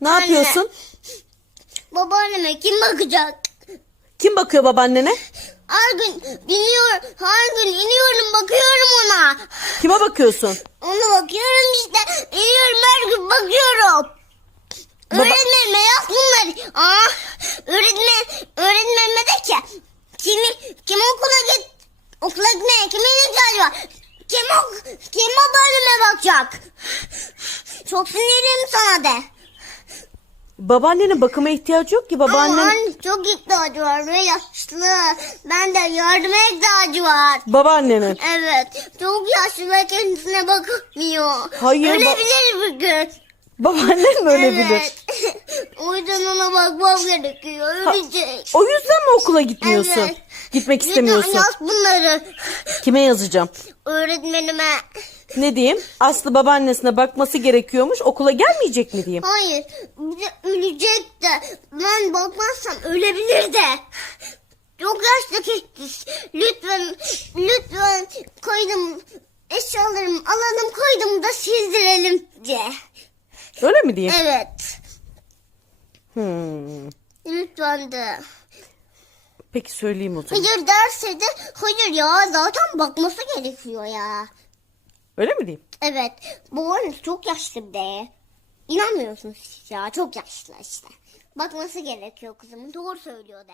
Ne Anne. yapıyorsun? Babaanneme kim bakacak? Kim bakıyor babaannene? Her gün biniyor, her gün iniyorum bakıyorum ona. Kime bakıyorsun? Ona bakıyorum işte. İniyorum her gün bakıyorum. Baba- Öğretmenime yaz bunları. Aa, öğretmen, öğretmenime de ki kimi, kim okula git, okula gitmeye kimin ihtiyacı var? Kim, ok, kim babaanneme bakacak? Çok sinirliyim sana de. Babaannenin bakıma ihtiyacı yok ki Ama babaannen. anne çok ihtiyacı var ve yaşlı. Ben de yardıma ihtiyacı var. Babaannenin. Evet. Çok yaşlı ve kendisine bakamıyor. Hayır, ba- Ölebilir bir gün. Babaannen mi ölebilir? Evet. o yüzden ona bakmam gerekiyor. Ölecek. O yüzden mi okula gitmiyorsun? Evet. Gitmek Lütfen istemiyorsun. yaz bunları. Kime yazacağım? Öğretmenime. Ne diyeyim? Aslı babaannesine bakması gerekiyormuş. Okula gelmeyecek mi diyeyim? Hayır. Ölecek de. Ben bakmazsam ölebilir de. Çok yaşlı. Lütfen, lütfen koydum. Eşyalarımı alalım koydum da sildirelim diye. Öyle mi diyeyim? Evet. Hmm. Lütfen de. Peki söyleyeyim o zaman. Hayır derse de hayır ya zaten bakması gerekiyor ya. Öyle mi diyeyim? Evet. Arada çok yaşlı bir. İnanmıyorsunuz ya çok yaşlı işte. Bakması gerekiyor kızımın doğru söylüyor de.